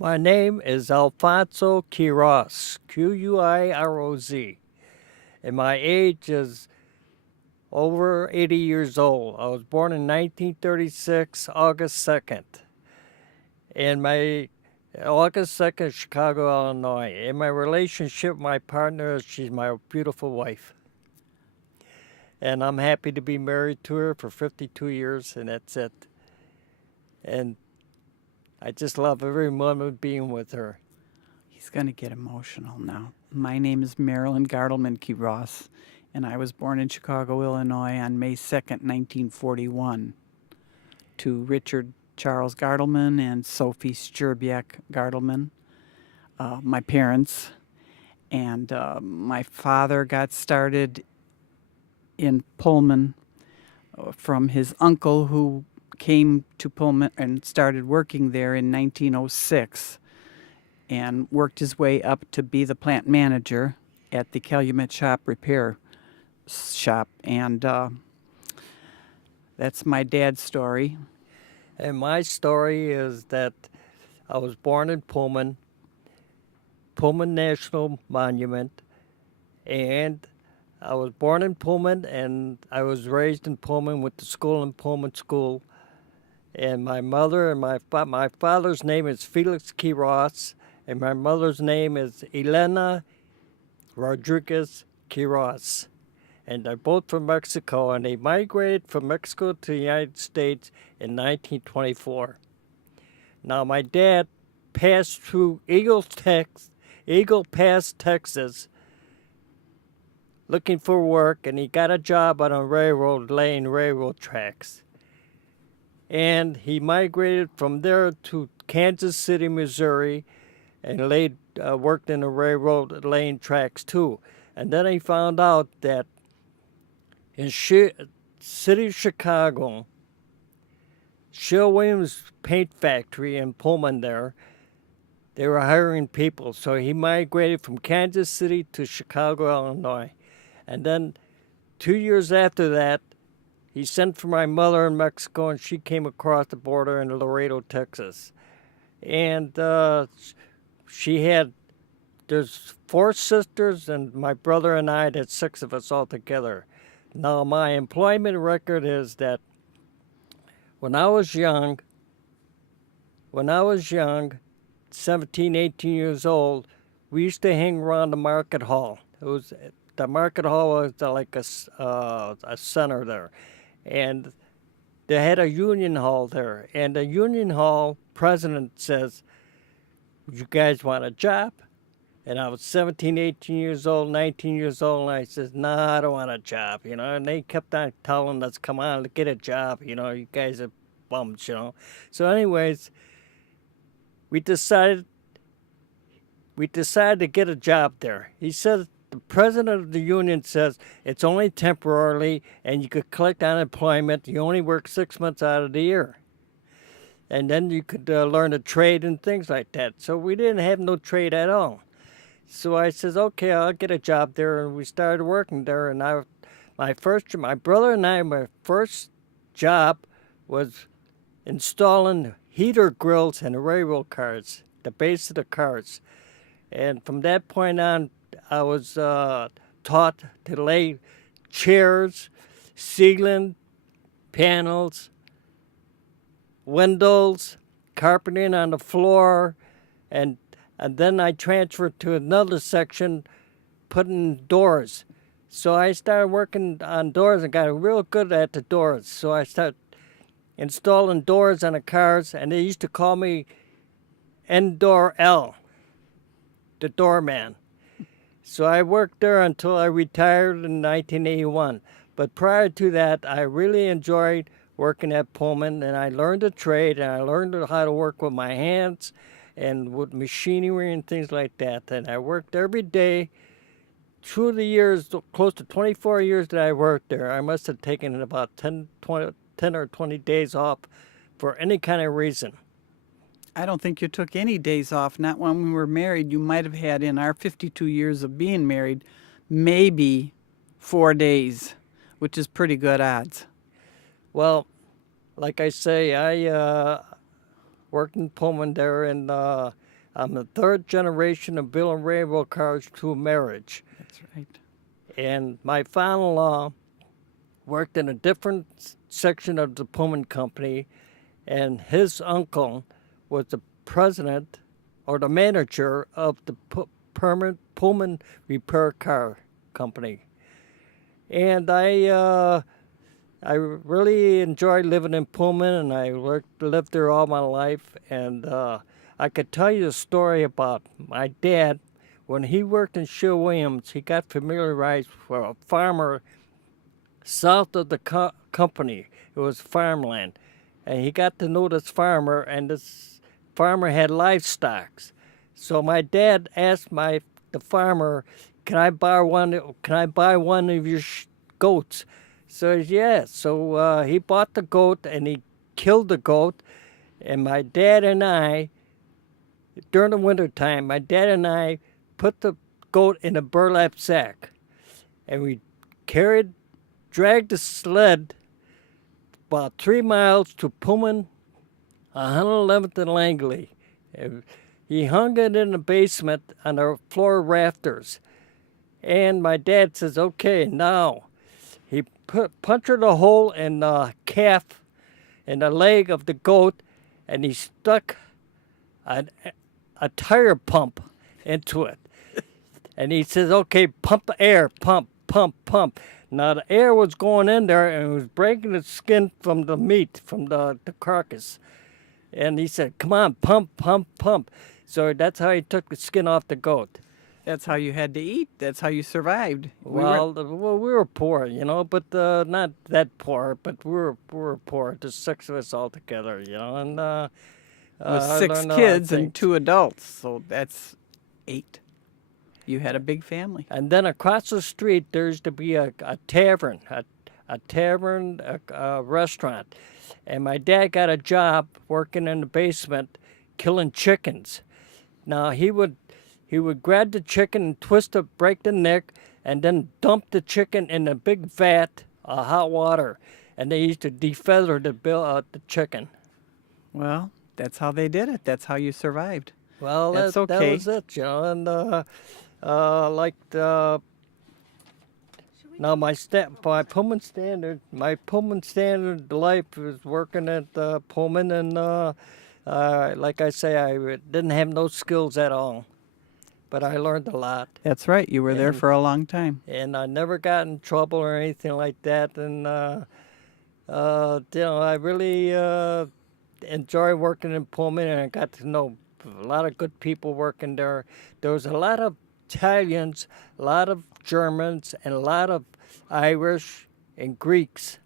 My name is Alfonso Quiroz, Quiroz, and my age is over 80 years old. I was born in 1936, August 2nd, and my August 2nd, Chicago, Illinois. In my relationship, my partner, she's my beautiful wife, and I'm happy to be married to her for 52 years, and that's it. And I just love every moment being with her. He's going to get emotional now. My name is Marilyn Gartelmann Quiroz, and I was born in Chicago, Illinois on May 2nd, 1941, to Richard Charles Gartelmann and Sophie Sturbiak Gartelmann, my parents. And my father got started in Pullman from his uncle, who came to Pullman and started working there in 1906 and worked his way up to be the plant manager at the Calumet Shop repair shop. And that's my dad's story. And my story is that I was born in Pullman National Monument, and I was born in Pullman, and I was raised in Pullman, went to school in Pullman School. And my mother and my father's name is Felix Quiroz, and my mother's name is Elena Rodriguez Quiroz. And they're both from Mexico, and they migrated from Mexico to the United States in 1924. Now, my dad passed through Eagle Pass, Texas, looking for work, and he got a job on a railroad laying railroad tracks. And he migrated from there to Kansas City, Missouri, and worked in the railroad laying tracks too. And then he found out that in city of Chicago, Sherwin Williams paint factory in Pullman there, they were hiring people. So he migrated from Kansas City to Chicago, Illinois. And then 2 years after that, he sent for my mother in Mexico, and she came across the border in Laredo, Texas. And there's 4 sisters, and my brother and I, that's 6 of us all together. Now, my employment record is that when I was young, 17, 18 years old, we used to hang around the market hall. The market hall was like a center there. And they had a union hall there. And the union hall president says, "You guys want a job?" And I was 17, 18 years old, 19 years old, and I says, "Nah, I don't want a job," And they kept on telling us, "Come on, get a job, you guys are bums, So anyways, we decided to get a job there. He said, the president of the union says it's only temporarily, and you could collect unemployment. You only work 6 months out of the year. And then you could learn a trade and things like that. So we didn't have no trade at all. So I says, okay, I'll get a job there. And we started working there. And my brother and I, my first job was installing heater grills in the railroad cars, the base of the cars. And from that point on, I was taught to lay chairs, ceiling, panels, windows, carpeting on the floor, and then I transferred to another section, putting doors. So I started working on doors and got real good at the doors. So I started installing doors on the cars, and they used to call me Endor L, the doorman. So I worked there until I retired in 1981. But prior to that, I really enjoyed working at Pullman, and I learned a trade, and I learned how to work with my hands and with machinery and things like that. And I worked every day through the years, close to 24 years that I worked there. I must have taken about 10 or 20 days off for any kind of reason. I don't think you took any days off, not when we were married. You might have had, in our 52 years of being married, maybe 4 days, which is pretty good odds. Well, like I say, I worked in Pullman there, and I'm the third generation of building railroad cars through marriage. That's right. And my father-in-law worked in a different section of the Pullman Company, and his uncle was the president or the manager of the Pullman Repair Car Company. And I really enjoyed living in Pullman, and I lived there all my life. And I could tell you a story about my dad. When he worked in Sherwin-Williams, he got familiarized with a farmer south of the company. It was farmland. And he got to know this farmer, and this farmer had livestock. So my dad asked the farmer, "Can I buy one of your goats?" So yeah. So he bought the goat, and he killed the goat. And my dad and I, during the wintertime, my dad and I put the goat in a burlap sack, and we dragged the sled about 3 miles to Pullman, 111th and Langley. He hung it in the basement on the floor rafters. And my dad says, "Okay, now." He punctured a hole in the calf, in the leg of the goat, and he stuck a tire pump into it. And he says, "Okay, pump the air, pump, pump, pump." Now the air was going in there, and it was breaking the skin from the meat, from the carcass. And he said, "Come on, pump, pump, pump." So that's how he took the skin off the goat. That's how you had to eat. That's how you survived. We were poor, but not that poor, but we were poor, just 6 of us all together, and with I 6 learned a lot of kids and things. 2 adults, so that's 8. You had a big family. And then across the street, there's to be a tavern, a restaurant. And my dad got a job working in the basement, killing chickens. Now he would grab the chicken and twist it, break the neck, and then dump the chicken in a big vat of hot water. And they used to defeather the chicken. Well, that's how they did it. That's how you survived. Well, That's that okay. was it, And now my Pullman standard life was working at Pullman, and like I say, I didn't have no skills at all, but I learned a lot. That's right. You were there And- for a long time. And I never got in trouble or anything like that. And I really enjoy working in Pullman, and I got to know a lot of good people working there. There was a lot of Italians, a lot of Germans, and a lot of Irish and Greeks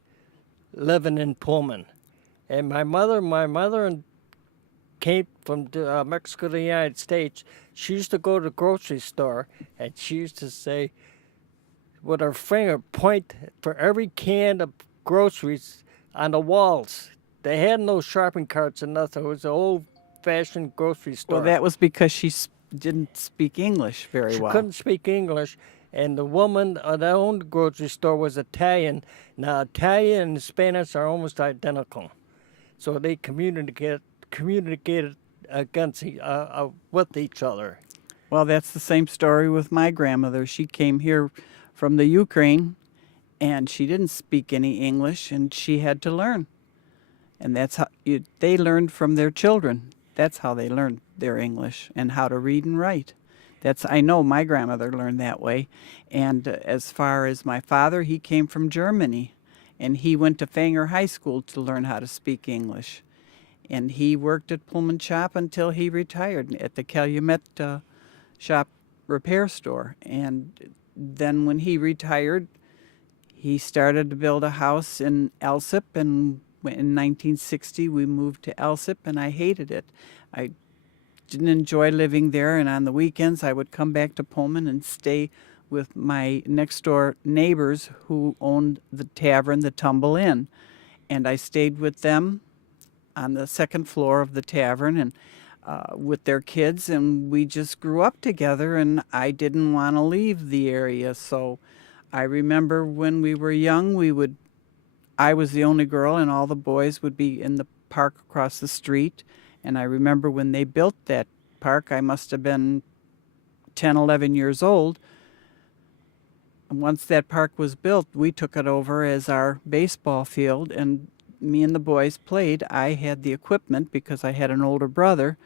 living in Pullman. And my mother came from Mexico to the United States. She used to go to the grocery store, and she used to say, with her finger, point for every can of groceries on the walls. They had no shopping carts and nothing. It was an old-fashioned grocery store. Well, that was because she didn't speak English very She well. couldn't speak English, and the woman that owned the grocery store was Italian. Now, Italian and Spanish are almost identical, so they communicated with each other. Well, that's the same story with my grandmother. She came here from the Ukraine, and she didn't speak any English, and she had to learn. And that's how they learned from their children. That's how they learned their English and how to read and write. I know my grandmother learned that way. And as far as my father, he came from Germany, and he went to Fanger High School to learn how to speak English. And he worked at Pullman Shop until he retired at the Calumet Shop repair store. And then when he retired, he started to build a house in Alsip, and in 1960 we moved to Alsip, and I hated it. I didn't enjoy living there, and on the weekends I would come back to Pullman and stay with my next door neighbors who owned the tavern, the Tumble Inn. And I stayed with them on the second floor of the tavern, and with their kids, and we just grew up together, and I didn't want to leave the area. So I remember when we were young, I was the only girl, and all the boys would be in the park across the street. And I remember when they built that park. I must have been 10, 11 years old. And once that park was built, we took it over as our baseball field, and me and the boys played. I had the equipment because I had an older brother,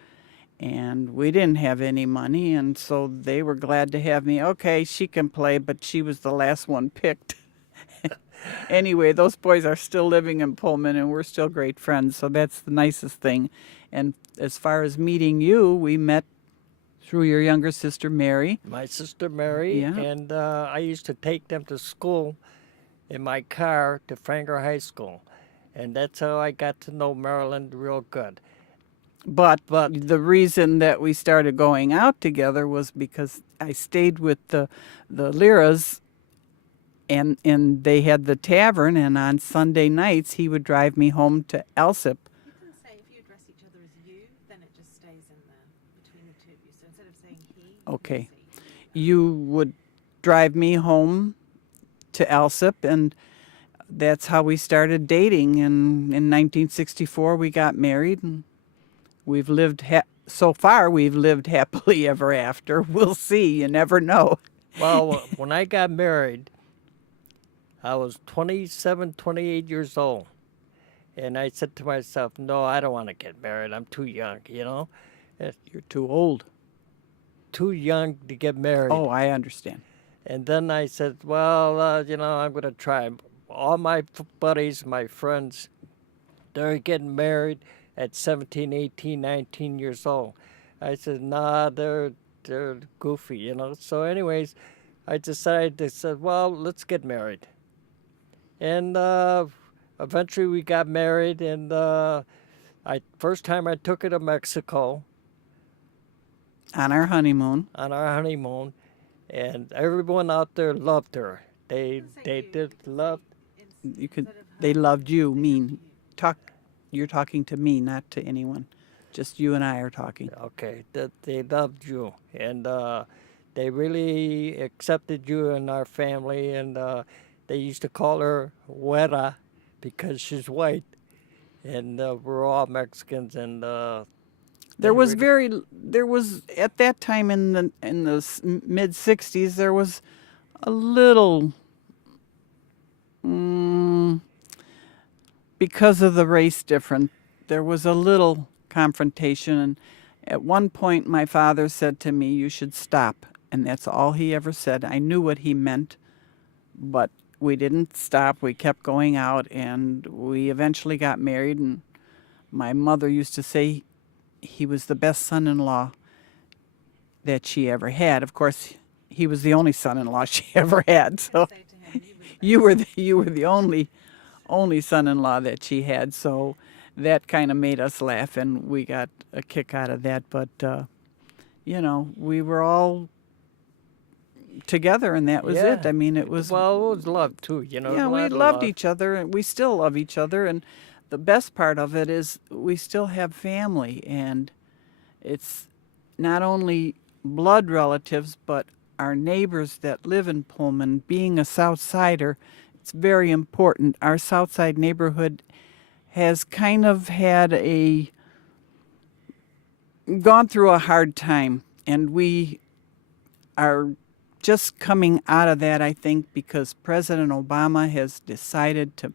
and we didn't have any money, and so they were glad to have me. Okay, she can play, but she was the last one picked. Anyway, those boys are still living in Pullman, and we're still great friends, so that's the nicest thing. And as far as meeting you, we met through your younger sister, Mary. My sister Mary, Yeah. and I used to take them to school in my car to Franger High School. And that's how I got to know Marilyn real good. But the reason that we started going out together was because I stayed with the Liras, and they had the tavern, and on Sunday nights he would drive me home to Alsip. You can say if you address each other as you, then it just stays in there between the two of you. So instead of saying he, you can Okay. say You would drive me home to Alsip, and that's how we started dating. And in 1964 we got married, and we've lived so far we've lived happily ever after. We'll see. You never know. Well, when I got married, I was 27, 28 years old. And I said to myself, no, I don't want to get married. I'm too young, you know? You're too old. Too young to get married. Oh, I understand. And then I said, well, I'm going to try. All my buddies, my friends, they're getting married at 17, 18, 19 years old. I said, nah, they're goofy, you know? So anyways, I decided to say, well, let's get married. And eventually we got married, and first time I took her to Mexico On our honeymoon. on our honeymoon, and everyone out there loved her. They did love. You could. They loved you. You're talking to me, not to anyone. Just you and I are talking. Okay, that they loved you, and they really accepted you in our family, and they used to call her Güera because she's white, and we're all Mexicans, and There was at that time in the mid '60s there was a little because of the race difference. There was a little confrontation, and at one point my father said to me, "You should stop," and that's all he ever said. I knew what he meant, but we didn't stop. We kept going out, and we eventually got married. And my mother used to say he was the best son-in-law that she ever had. Of course, he was the only son-in-law she ever had. So say to him, you were the you were the only son-in-law that she had. So that kind of made us laugh, and we got a kick out of that. But we were all together, and that was it. I mean, it was it was love too, you know. yeah, a we lot of loved love. each other, and we still love each other. And the best part of it is we still have family, and it's not only blood relatives, but our neighbors that live in Pullman. Being a South Sider, it's very important. Our South Side neighborhood has kind of gone through a hard time, and we are just coming out of that, I think, because President Obama has decided to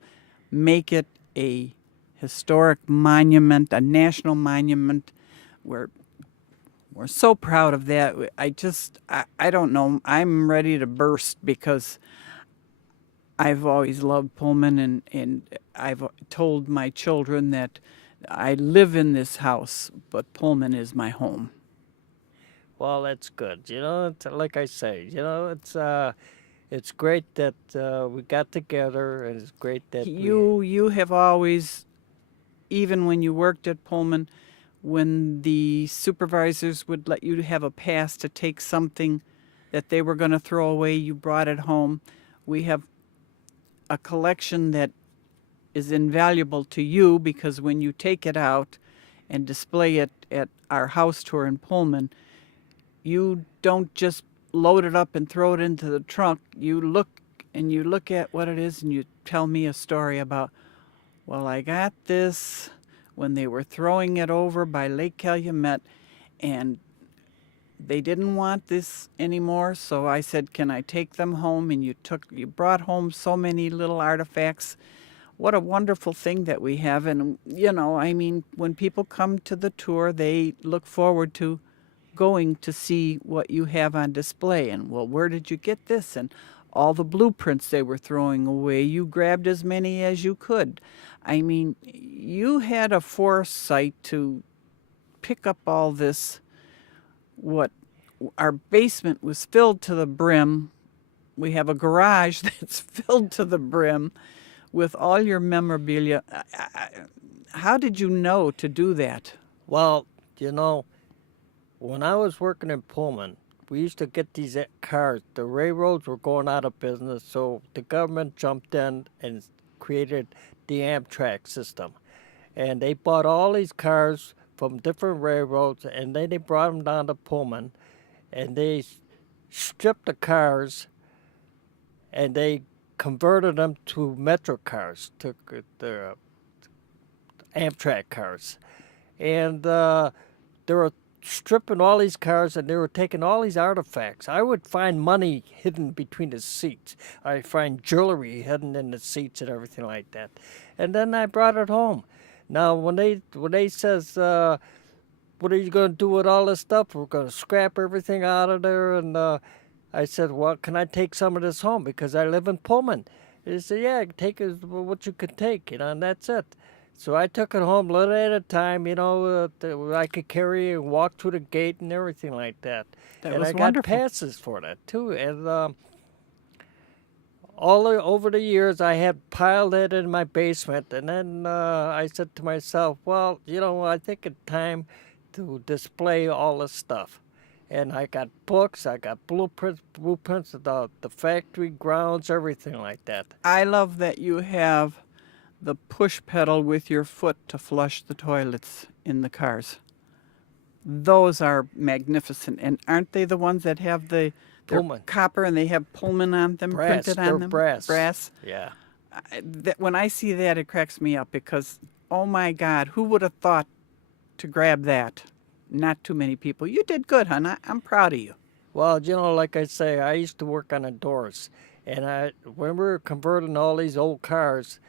make it a historic monument, a national monument. We're so proud of that. I don't know. I'm ready to burst because I've always loved Pullman, and I've told my children that I live in this house, but Pullman is my home. Well, that's good. You know, it's, like I say, you know, it's great that we got together, and it's great that You have always, even when you worked at Pullman, when the supervisors would let you have a pass to take something that they were going to throw away, you brought it home. We have a collection that is invaluable to you because when you take it out and display it at our house tour in Pullman, you don't just load it up and throw it into the trunk. You look at what it is, and you tell me a story about, well, I got this when they were throwing it over by Lake Calumet, and they didn't want this anymore, so I said, "Can I take them home?" And you brought home so many little artifacts. What a wonderful thing that we have. And, I mean, when people come to the tour, they look forward to going to see what you have on display. And, well, where did you get this? And all the blueprints they were throwing away, you grabbed as many as you could. I mean, you had a foresight to pick up all this. What our basement was filled to the brim. We have a garage that's filled to the brim with all your memorabilia. How did you know to do that? Well, when I was working in Pullman, we used to get these cars. The railroads were going out of business, so the government jumped in and created the Amtrak system. And they bought all these cars from different railroads, and then they brought them down to Pullman, and they stripped the cars, and they converted them to Metro cars, to the Amtrak cars. And they were stripping all these cars, and they were taking all these artifacts. I would find money hidden between the seats. I'd find jewelry hidden in the seats and everything like that. And then I brought it home. Now, when they says, what are you going to do with all this stuff? We're going to scrap everything out of there. And I said, well, can I take some of this home? Because I live in Pullman. They said, yeah, take what you could take, and that's it. So I took it home a little at a time, I could carry and walk through the gate and everything like that. That and was I wonderful. got passes for that, too. And over the years, I had piled it in my basement. And then I said to myself, well, I think it's time to display all this stuff. And I got books, I got blueprints of the factory grounds, everything like that. I love that you have the push pedal with your foot to flush the toilets in the cars. Those are magnificent. And aren't they the ones that have they're Pullman. copper and they have Pullman on them, Brass, printed on they're them? brass. Yeah. When I see that, it cracks me up because, oh my God, who would have thought to grab that? Not too many people. You did good, hon. I'm proud of you. Well, like I say, I used to work on the doors. And when we were converting all these old cars,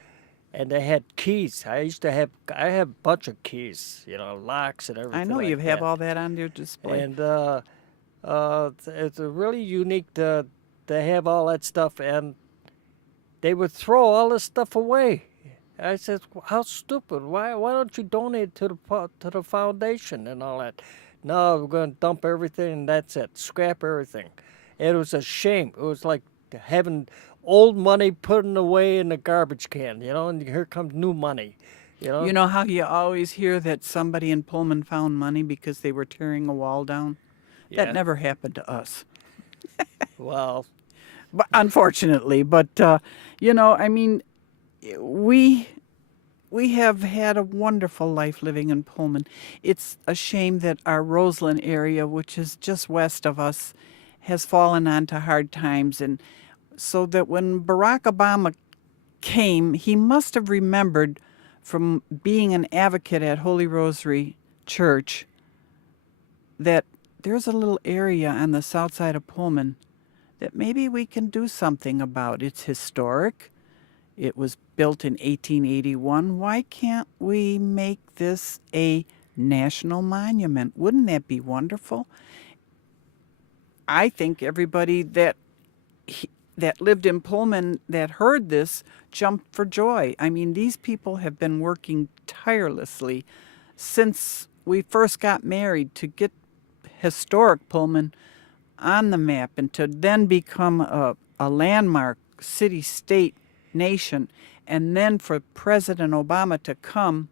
and they had keys, I have a bunch of keys, locks and everything. I know like you have that. all that on your display. And it's really unique to have all that stuff. And they would throw all this stuff away. I said, how stupid. Why don't you donate to the foundation and all that? No, we're going to dump everything and that's it. Scrap everything. It was a shame. It was like having old money putting away in the garbage can, and here comes new money. You know how you always hear that somebody in Pullman found money because they were tearing a wall down? Yeah. That never happened to us. Well, But unfortunately, I mean, we have had a wonderful life living in Pullman. It's a shame that our Roseland area, which is just west of us, has fallen onto hard times. And so that when Barack Obama came, he must have remembered from being an advocate at Holy Rosary Church that there's a little area on the south side of Pullman that maybe we can do something about. It's historic. It was built in 1881. Why can't we make this a national monument? Wouldn't that be wonderful? I think everybody that lived in Pullman that heard this jumped for joy. I mean, these people have been working tirelessly since we first got married to get historic Pullman on the map and to then become a landmark city-state nation, and then for President Obama to come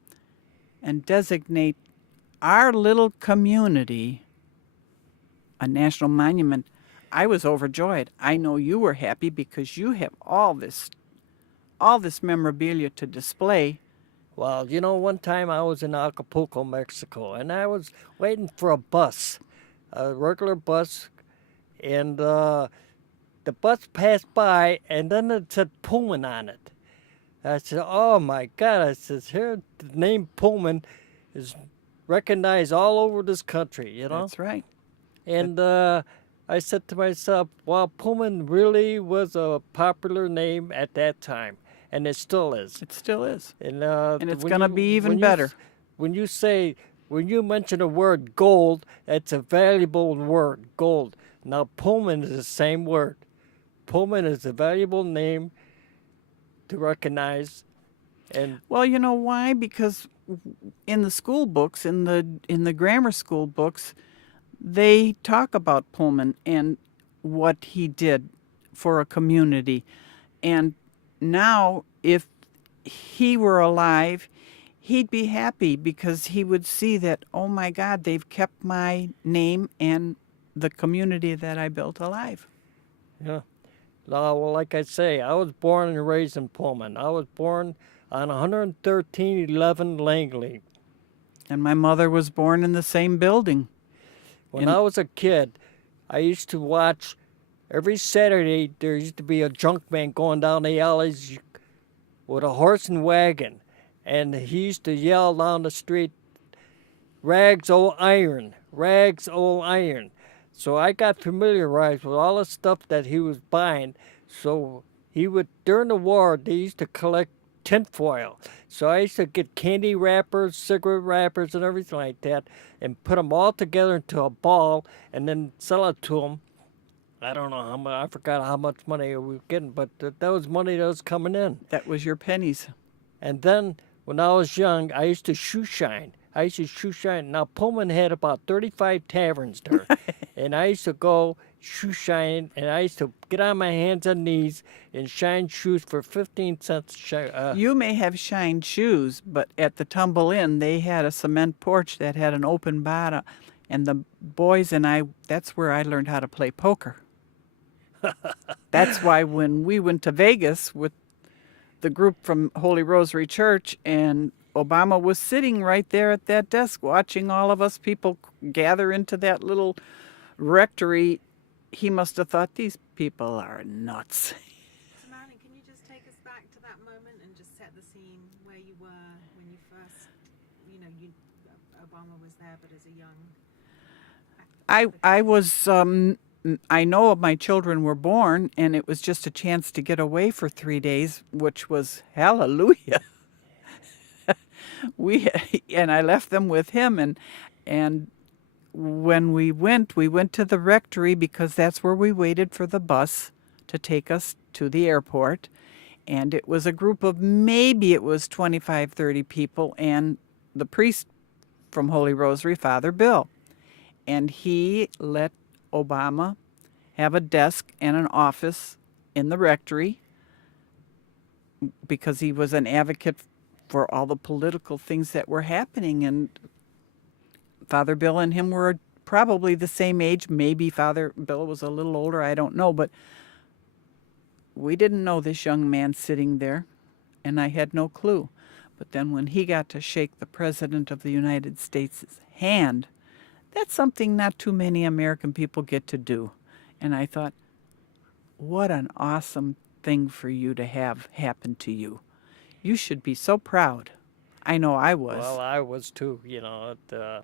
and designate our little community a national monument. I was overjoyed. I know you were happy because you have all this memorabilia to display. Well, one time I was in Acapulco, Mexico, and I was waiting for a regular bus, and the bus passed by, and then it said Pullman on it. I said, oh my God, I said, here, the name Pullman is recognized all over this country, That's right. And I said to myself, well, Pullman really was a popular name at that time, and it still is. It still is. And, And it's going to be even better. When you mention the word gold, it's a valuable word, gold. Now, Pullman is the same word. Pullman is a valuable name to recognize. And Well, you know why? Because in the school books, in the grammar school books, they talk about Pullman and what he did for a community. And now, if he were alive, he'd be happy because he would see that, oh my God, they've kept my name and the community that I built alive. yeah, well, like I say, I was born and raised in Pullman. I was born on 11311 Langley. And my mother was born in the same building. When I was a kid, I used to watch every Saturday. There used to be a junk man going down the alleys with a horse and wagon, and he used to yell down the street, "Rags, old iron! Rags, old iron!" So I got familiarized with all the stuff that he was buying. So he would, during the war, they used to collect tinfoil. So I used to get candy wrappers, cigarette wrappers, and everything like that, and put them all together into a ball, and then sell it to him. I don't know how much. I forgot how much money we were getting, but that was money that was coming in. That was your pennies. And then when I was young, I used to shoe shine. Now, Pullman had about 35 taverns there. And I used to go shoe shining, and I used to get on my hands and knees and shine shoes for 15 cents. You may have shined shoes, but at the Tumble Inn, they had a cement porch that had an open bottom. And the boys and I, that's where I learned how to play poker. That's why when we went to Vegas with the group from Holy Rosary Church, and Obama was sitting right there at that desk watching all of us people gather into that little rectory, he must have thought, these people are nuts. So Marilyn, can you just take us back to that moment and just set the scene where you were when you first, Obama was there, but as a young I was, I know my children were born, and it was just a chance to get away for 3 days, which was hallelujah. And I left them with him, and when we went to the rectory because that's where we waited for the bus to take us to the airport. And it was a group of maybe it was 25, 30 people, and the priest from Holy Rosary, Father Bill. And he let Obama have a desk and an office in the rectory because he was an advocate for all the political things that were happening. And Father Bill and him were probably the same age. Maybe Father Bill was a little older, I don't know. But we didn't know this young man sitting there, and I had no clue. But then when he got to shake the President of the United States' hand, that's something not too many American people get to do. And I thought, what an awesome thing for you to have happen to you. You should be so proud. I know I was. Well, I was too, to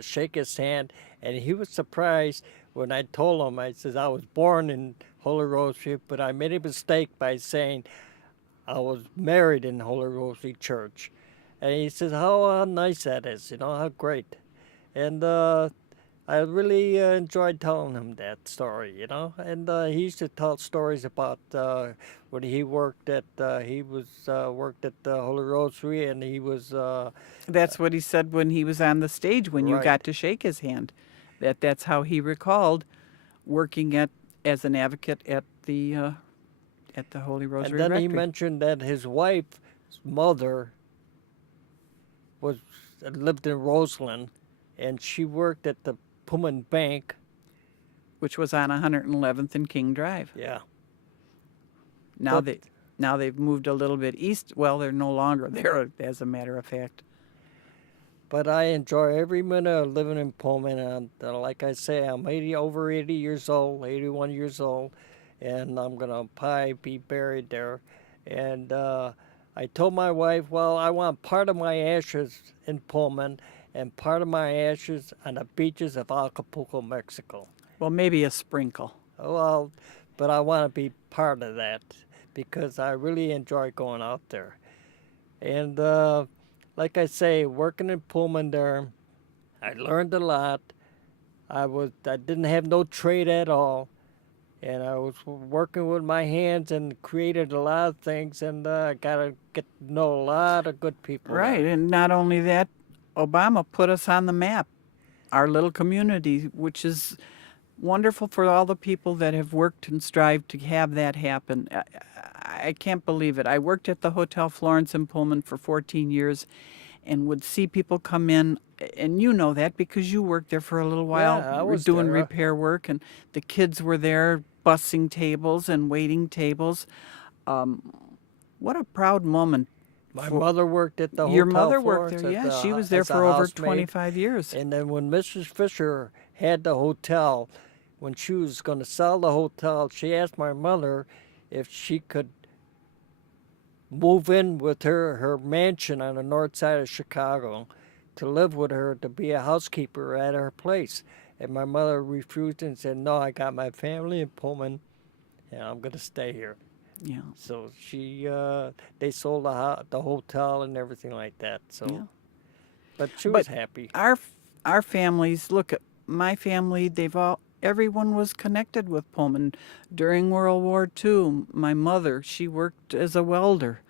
shake his hand. And he was surprised when I told him, I said, I was born in Holy Rosary, but I made a mistake by saying I was married in Holy Rosary Church. And he says, how nice that is, how great. And I really enjoyed telling him that story, And he used to tell stories about when he worked at worked at the Holy Rosary, and he was. That's what he said when he was on the stage when you Right. got to shake his hand. That's how he recalled working as an advocate at the Holy Rosary And then he Rectory. mentioned that his wife's mother lived in Roseland, and she worked at the Pullman Bank. Which was on 111th and King Drive. Yeah. Now But- they've moved a little bit east. Well, they're no longer there, as a matter of fact. But I enjoy every minute of living in Pullman. And like I say, I'm over 80 years old, 81 years old, and I'm going to probably be buried there. And I told my wife, well, I want part of my ashes in Pullman, and part of my ashes on the beaches of Acapulco, Mexico. Well, maybe a sprinkle. Well, but I want to be part of that because I really enjoy going out there. And like I say, working in Pullman there, I learned a lot. I didn't have no trade at all, and I was working with my hands and created a lot of things, and I got to get to know a lot of good people. Right, there. and not only that, Obama put us on the map, our little community, which is wonderful for all the people that have worked and strived to have that happen. I can't believe it. I worked at the Hotel Florence in Pullman for 14 years and would see people come in, and you know that because you worked there for a little while. Yeah, I We're was doing there. repair work, and the kids were there bussing tables and waiting tables. What a proud moment. My mother worked at the Your Hotel mother worked Florence there, at yeah. She was there as a for over housemaid. 25 years. And then when Mrs. Fisher had the hotel, when she was going to sell the hotel, she asked my mother if she could move in with her mansion on the north side of Chicago to live with her, to be a housekeeper at her place. And my mother refused and said, no, I got my family in Pullman and I'm going to stay here. Yeah. So they sold the hotel and everything like that. So, Yeah. but she was happy. Our families, look at my family, everyone was connected with Pullman. During World War II, my mother, she worked as a welder.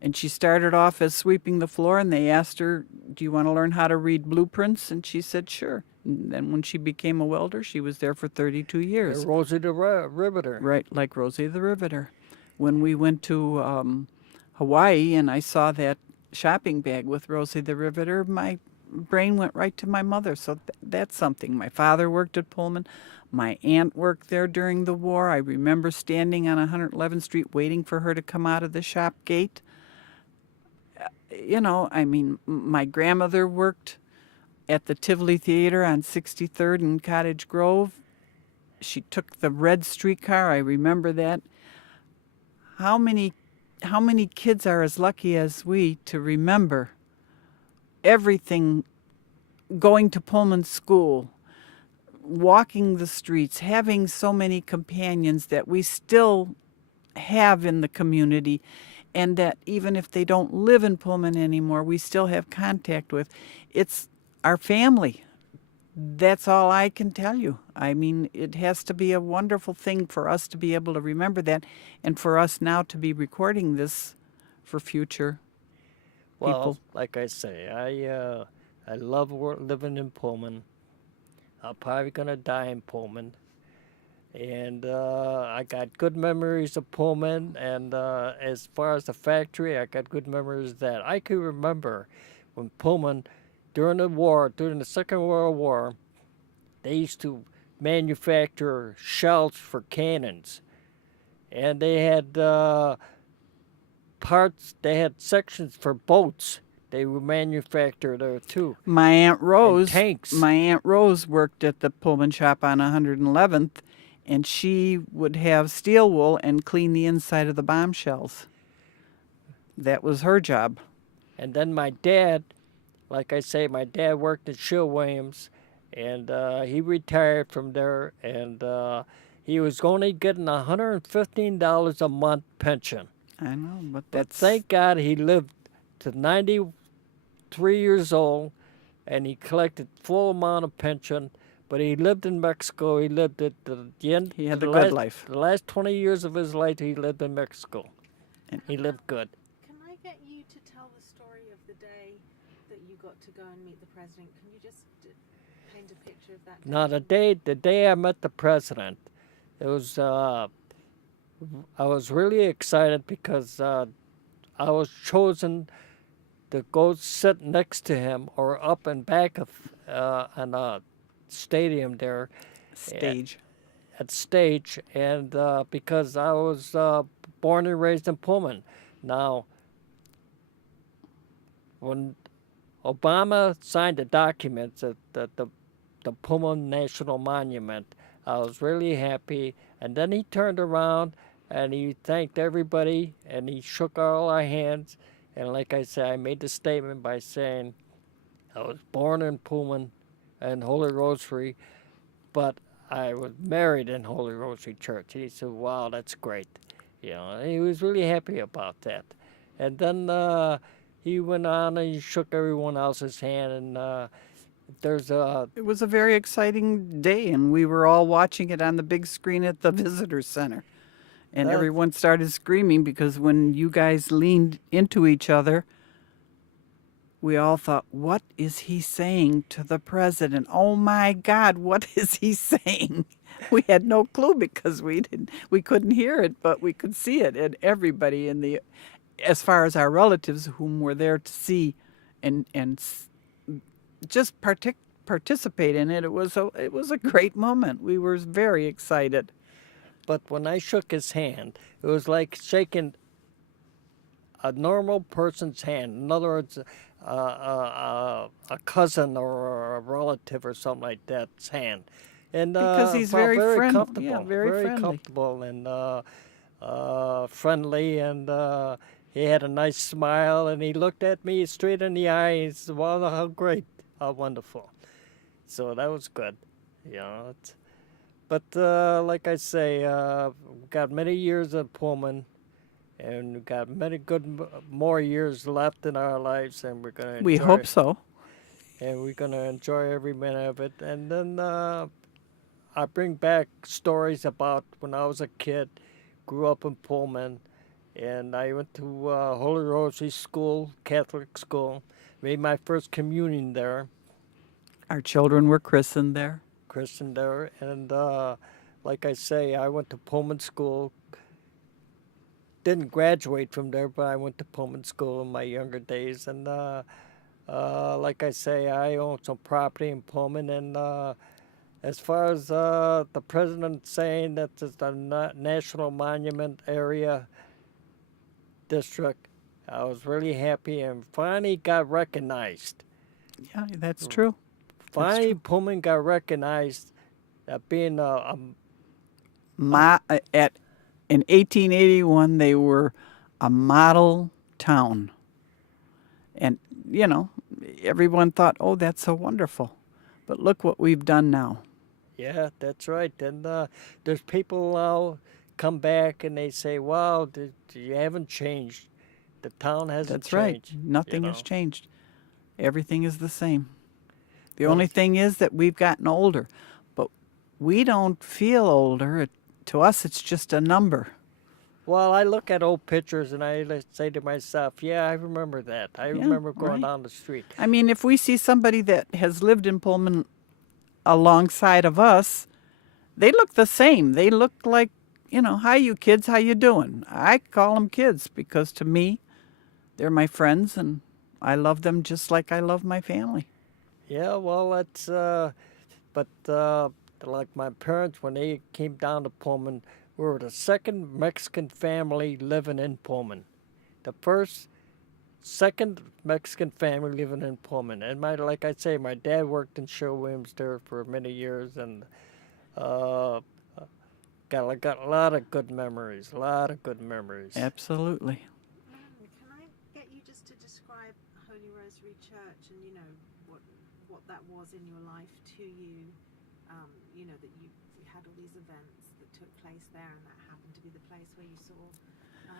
And she started off as sweeping the floor, and they asked her, do you want to learn how to read blueprints? And she said, sure. And then when she became a welder, she was there for 32 years. Rosie the Riveter. Right, like Rosie the Riveter. When we went to Hawaii and I saw that shopping bag with Rosie the Riveter, my brain went right to my mother. So that's something. My father worked at Pullman. My aunt worked there during the war. I remember standing on 111th Street waiting for her to come out of the shop gate. You know, I mean, my grandmother worked at the Tivoli Theater on 63rd and Cottage Grove. She took the red streetcar. I remember that. How many kids are as lucky as we to remember everything, going to Pullman School, walking the streets, having so many companions that we still have in the community, and that even if they don't live in Pullman anymore, we still have contact with. It's our family. That's all I can tell you. I mean, it has to be a wonderful thing for us to be able to remember that, and for us now to be recording this for future Well, people. like I say, I love living in Pullman. I'm probably gonna die in Pullman, and I got good memories of Pullman. And as far as the factory, I got good memories of that. I can remember when Pullman, during the Second World War, they used to manufacture shells for cannons, and they had parts. They had sections for boats. They were manufactured there too. My Aunt Rose, tanks. my Aunt Rose worked at the Pullman shop on 111th, and she would have steel wool and clean the inside of the bombshells. That was her job. And then my dad, like I say, my dad worked at Sherwin-Williams, and he retired from there, and he was only getting $115 a month pension. I know, but But that's thank God he lived to 93 years old, and he collected full amount of pension. But he lived in Mexico. He lived at the end. He had the good life. The last 20 years of his life, he lived in Mexico. And- He lived good. Can I get you to tell the story of the day that you got to go and meet the president? Can you just paint a picture of that? Now the day I met the president, it was I was really excited because I was chosen to go sit next to him or up and back of on a stadium there stage. at stage, and because I was born and raised in Pullman. Now, when Obama signed the documents at the Pullman National Monument, I was really happy. And then he turned around and he thanked everybody and he shook all our hands. And like I said, I made the statement by saying, I was born in Pullman and Holy Rosary, but I was married in Holy Rosary Church. He said, wow, that's great. You know, and he was really happy about that. And then he went on and he shook everyone else's hand. And there's a, It was a very exciting day, and we were all watching it on the big screen at the visitor center. And That- everyone started screaming because when you guys leaned into each other, we all thought, what is he saying to the president? Oh my God, what is he saying? We had no clue because we couldn't hear it, but we could see it. And everybody as far as our relatives whom were there to see and just participate in it, it was a great moment. We were very excited. but when I shook his hand, it was like shaking a normal person's hand. In other words, a cousin or a relative or something like that's hand. And Because he's felt very friendly. comfortable, Yeah, very friendly. comfortable and friendly. And he had a nice smile, and he looked at me straight in the eye. And he said, "Wow, how great, how wonderful." So that was good, you know. But like I say, we got many years in Pullman. And we've got many more years left in our lives, and we're going to We hope so. And we're going to enjoy every minute of it. And then I bring back stories about when I was a kid, grew up in Pullman, and I went to Holy Rosary School, Catholic school, made my first communion there, Our children were christened there. and like I say, I went to Pullman School. Didn't graduate from there, but I went to Pullman School in my younger days. And like I say, I own some property in Pullman. And as far as the president saying that it's a national monument area district, I was really happy and finally got recognized. Yeah, that's true. Finally, Pullman got recognized as being In 1881, they were a model town. And, you know, everyone thought, oh, that's so wonderful. But look what we've done now. Yeah, that's right. And there's people now come back and they say, wow, you haven't changed. The town hasn't That's right. changed. Nothing you has know. changed. Everything is the same. The Well- only thing is that we've gotten older. But we don't feel older. To us, it's just a number. Well, I look at old pictures and I say to myself, yeah, I remember that. I remember going right. down the street. I mean, if we see somebody that has lived in Pullman alongside of us, they look the same. They look like, you know, hi, you kids, how you doing? I call them kids because to me, they're my friends and I love them just like I love my family. Yeah, well, that's, like my parents, when they came down to Pullman, we were the second Mexican family living in Pullman. The second Mexican family living in Pullman. And like I say, my dad worked in Sherwin-Williams there for many years, and got a lot of good memories. Absolutely. Can I get you just to describe Holy Rosary Church and, you know, what that was in your life to you? You know, that you had all these events that took place there, and that happened to be the place where you saw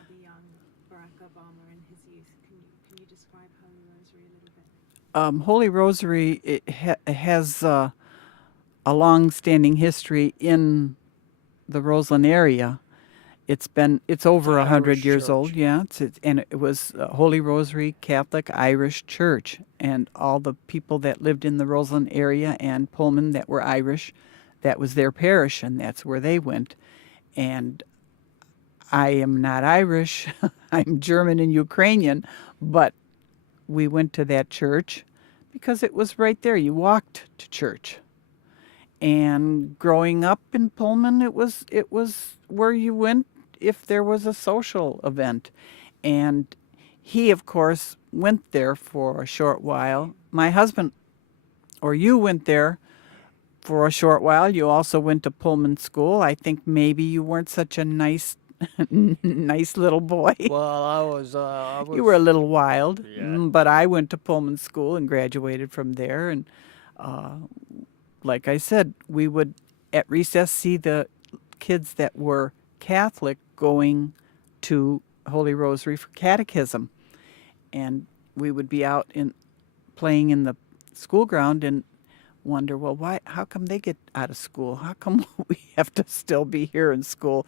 the young Barack Obama in his youth. Can you describe Holy Rosary a little bit? Holy Rosary has a long-standing history in the Roseland area. It's over The 100 Irish years church. old. Yeah, and it was Holy Rosary Catholic Irish Church, and all the people that lived in the Roseland area and Pullman that were Irish, that was their parish, and that's where they went. And I am not Irish. I'm German and Ukrainian, but we went to that church because it was right there. You walked to church. And growing up in Pullman, it was where you went if there was a social event. And he, of course, went there for a short while. My husband, or you went there for a short while. You also went to Pullman School. I think maybe you weren't such a nice nice little boy. Well, I You were a was, little wild, yeah. but I went to Pullman School and graduated from there. And like I said, we would at recess see the kids that were Catholic going to Holy Rosary for catechism, and we would be out in playing in the school ground and wonder, well, why? How come they get out of school? How come we have to still be here in school?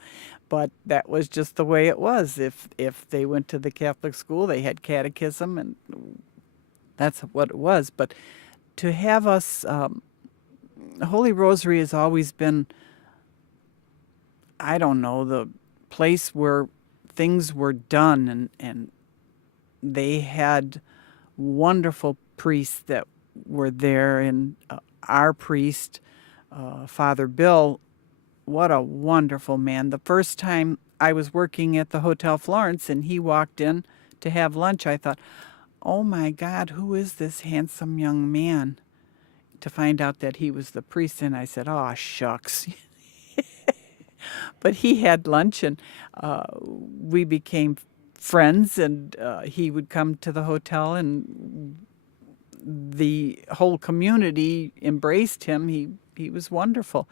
But that was just the way it was. If they went to the Catholic school, they had catechism, and that's what it was. But to have us, Holy Rosary has always been, I don't know, the place where things were done, and they had wonderful priests that were there, and our priest, Father Bill, what a wonderful man. The first time I was working at the Hotel Florence and he walked in to have lunch, I thought, oh my God, who is this handsome young man? To find out that he was the priest, and I said, oh, shucks. But he had lunch, and we became friends, and he would come to the hotel, and the whole community embraced him. He was wonderful.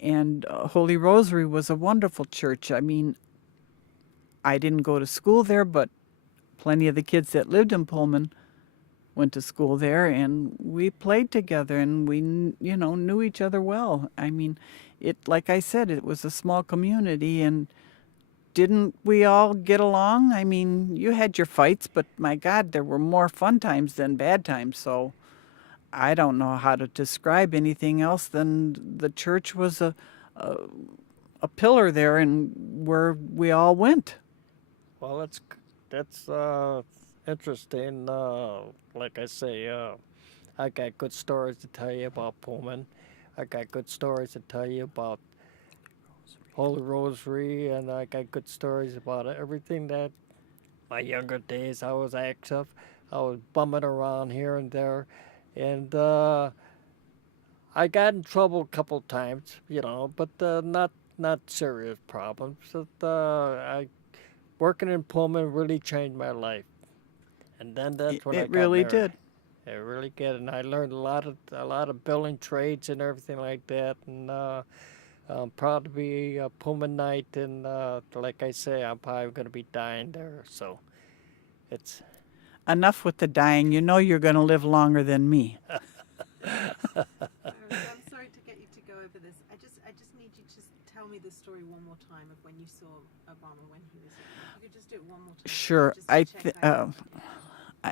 And Holy Rosary was a wonderful church. I mean, I didn't go to school there, but plenty of the kids that lived in Pullman went to school there, and we played together, and we, knew each other well. I mean, like I said, it was a small community, and didn't we all get along? I mean, you had your fights, but my God, there were more fun times than bad times. So I don't know how to describe anything else than the church was a pillar there, and where we all went. Well, that's interesting. Like I say, I got good stories to tell you about Pullman. I got good stories to tell you about Holy Rosary, and I got good stories about everything that my younger days I was active. I was bumming around here and there, and I got in trouble a couple times, but not serious problems. But, I working in Pullman really changed my life, and then that's when I It got really married. did. It really did, and I learned a lot of building trades and everything like that, and I'm proud to be a Pullmanite, and like I say, I'm probably going to be dying there. So it's Enough with the dying. You know you're going to live longer than me. I'm sorry to get you to go over this. I just need you to tell me the story one more time of when you saw Obama when he was young. If you could just do it one more time. Sure. Just to check that.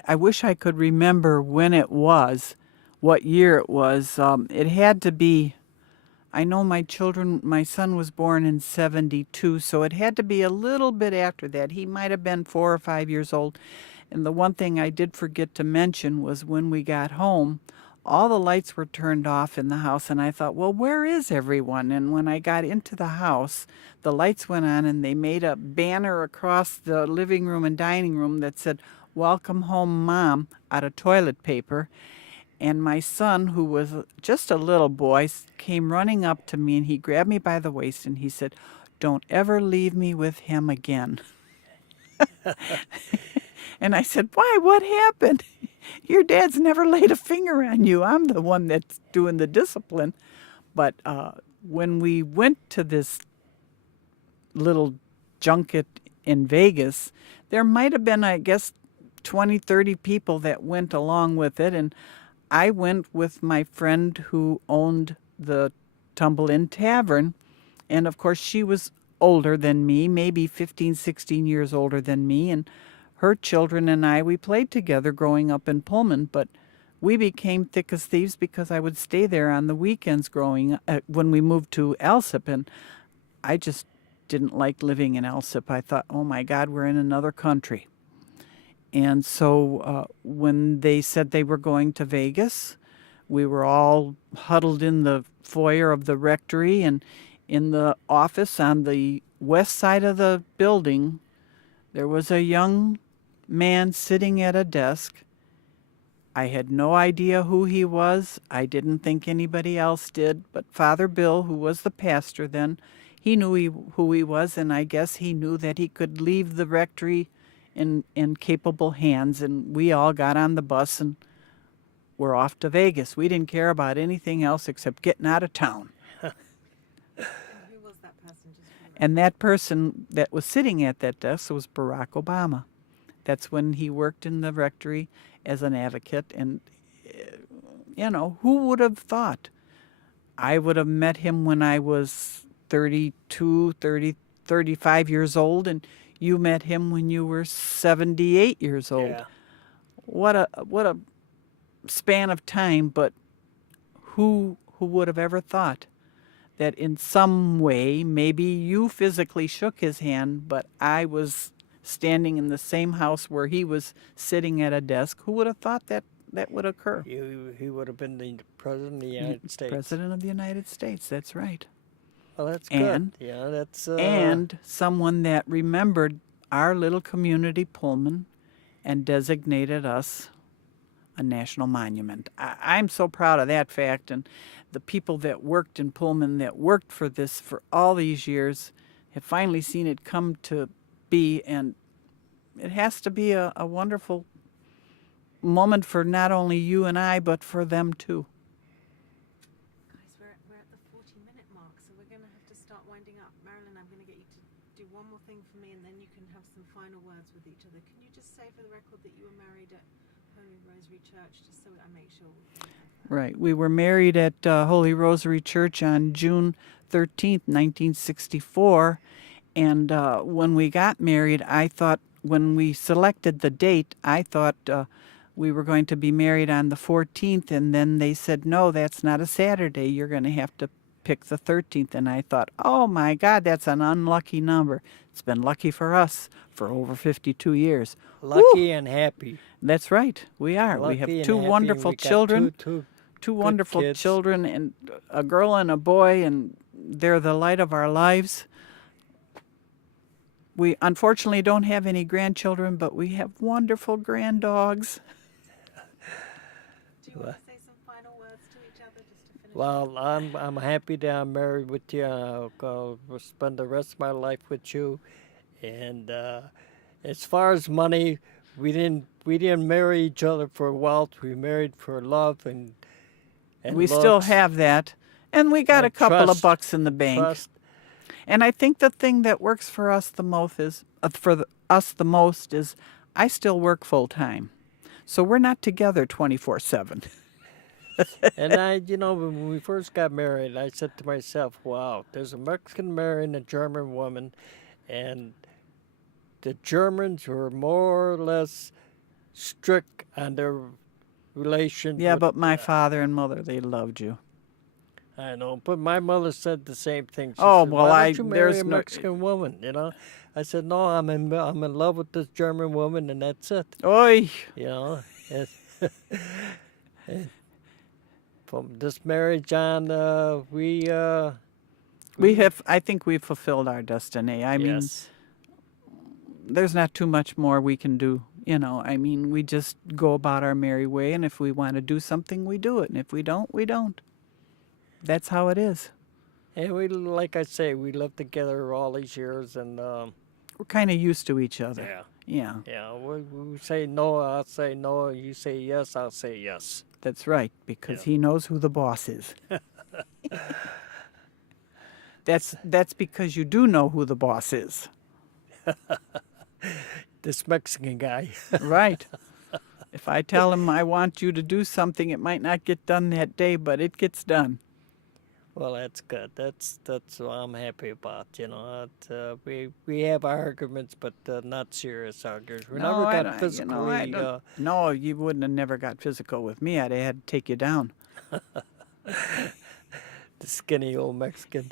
I wish I could remember when it was, what year it was. It had to be, I know my son was born in 72, so it had to be a little bit after that. He might have been 4 or 5 years old. And the one thing I did forget to mention was when we got home, all the lights were turned off in the house, and I thought, well, where is everyone? And when I got into the house, the lights went on, and they made a banner across the living room and dining room that said, "Welcome home, Mom," out of toilet paper. And my son, who was just a little boy, came running up to me, and he grabbed me by the waist, and he said, "Don't ever leave me with him again." And I said, "Why? What happened? Your dad's never laid a finger on you. I'm the one that's doing the discipline." But when we went to this little junket in Vegas, there might have been, I guess, 20, 30 people that went along with it. And I went with my friend who owned the Tumble Inn Tavern. And of course, she was older than me, maybe 15, 16 years older than me. And her children and I, we played together growing up in Pullman, but we became thick as thieves because I would stay there on the weekends when we moved to Alsip, and I just didn't like living in Alsip. I thought, oh my God, we're in another country. And so when they said they were going to Vegas, we were all huddled in the foyer of the rectory, and in the office on the west side of the building, there was a young man sitting at a desk. I had no idea who he was. I didn't think anybody else did, but Father Bill, who was the pastor then, he knew who he was, and I guess he knew that he could leave the rectory in capable hands, and we all got on the bus and were off to Vegas. We didn't care about anything else except getting out of town. And who was that person? Just for the And that person that was sitting at that desk was Barack Obama. That's when he worked in the rectory as an advocate. And, who would have thought? I would have met him when I was 35 years old, and you met him when you were 78 years old. Yeah. What a span of time, but who would have ever thought that in some way, maybe you physically shook his hand, but I was standing in the same house where he was sitting at a desk? Who would have thought that would occur? He would have been the president of the United States. President of the United States, that's right. Well, that's And- good. Yeah, that's And someone that remembered our little community, Pullman, and designated us a national monument. I'm so proud of that fact, and the people that worked in Pullman, that worked for this for all these years, have finally seen it come to be, and it has to be a wonderful moment for not only you and I, but for them too. Guys, we're at the 40-minute mark, so we're going to have to start winding up. Marilyn, I'm going to get you to do one more thing for me, and then you can have some final words with each other. Can you just say for the record that you were married at Holy Rosary Church, just so I make sure we have that? Right. We were married at Holy Rosary Church on June 13th, 1964. And when we got married, I thought, when we selected the date, I thought we were going to be married on the 14th. And then they said, no, that's not a Saturday. You're going to have to pick the 13th. And I thought, oh my God, that's an unlucky number. It's been lucky for us for over 52 years. lucky and happy. That's right. We are. We have Lucky and two happy, and wonderful we got children. Two Two good wonderful kids. children, and a girl and a boy, and they're the light of our lives. We unfortunately don't have any grandchildren, but we have wonderful granddogs. Do you want to say some final words to each other just to finish? Well, I'm happy that I'm married with you. I'll spend the rest of my life with you. And as far as money, we didn't marry each other for wealth. We married for love and We still looks, have that, and we got and a couple of trust, bucks in the bank. trust. And I think the thing that works for us the most is I still work full time, so we're not together 24/7. And when we first got married, I said to myself, wow, there's a Mexican marrying a German woman, and the Germans were more or less strict on their relation. Yeah, with, but my father and mother, they loved you. I know, but my mother said the same thing. She Oh, said, well, why don't you marry there's a no- Mexican woman, I said, no, I'm in love with this German woman, and that's it, Oy! It's- From this marriage on, we I think we've fulfilled our destiny. I mean, yes. there's not too much more we can do. I mean, we just go about our merry way, and if we want to do something, we do it. And if we don't, we don't. That's how it is. And we, like I say, we lived together all these years, and We're kind of used to each other. yeah, Yeah, we say no, I'll say no. You say yes, I'll say yes. that's right, because Yeah. he knows who the boss is. That's because you do know who the boss is. This Mexican guy. Right. If I tell him I want you to do something, it might not get done that day, but it gets done. Well, that's good. That's what I'm happy about. We have arguments, but not serious arguments. We never I got don't- physically. I don't- No, you wouldn't have never got physical with me. I'd have had to take you down. The skinny old Mexican.